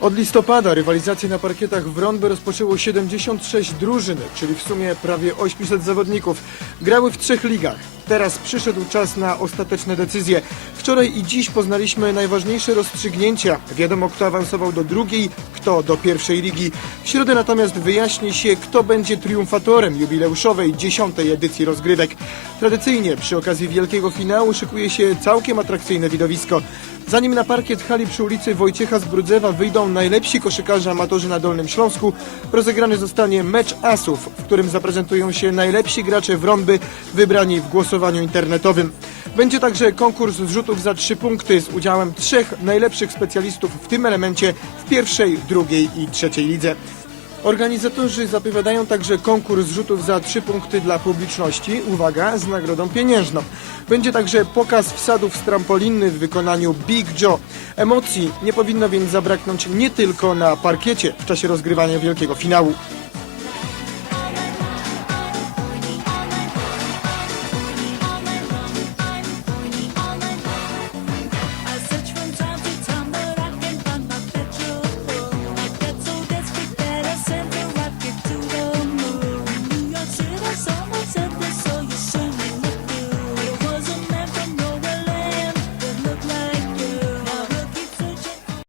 Od listopada rywalizację na parkietach w Rądby rozpoczęło 76 drużyn, czyli w sumie prawie 800 zawodników. Grały w trzech ligach. Teraz przyszedł czas na ostateczne decyzje. Wczoraj i dziś poznaliśmy najważniejsze rozstrzygnięcia. Wiadomo, kto awansował do drugiej, kto do pierwszej ligi. W środę natomiast wyjaśni się, kto będzie triumfatorem jubileuszowej dziesiątej edycji rozgrywek. Tradycyjnie przy okazji wielkiego finału szykuje się całkiem atrakcyjne widowisko. Zanim na parkiet hali przy ulicy Wojciecha z Brudzewa wyjdą najlepsi koszykarze amatorzy na Dolnym Śląsku, rozegrany zostanie mecz asów, w którym zaprezentują się najlepsi gracze w rąby wybrani w głosowaniu internetowym. Będzie także konkurs zrzutów za trzy punkty z udziałem trzech najlepszych specjalistów w tym elemencie w pierwszej, drugiej i trzeciej lidze. Organizatorzy zapowiadają także konkurs rzutów za trzy punkty dla publiczności, uwaga, z nagrodą pieniężną. Będzie także pokaz wsadów z trampoliny w wykonaniu Big Joe. Emocji nie powinno więc zabraknąć nie tylko na parkiecie w czasie rozgrywania wielkiego finału.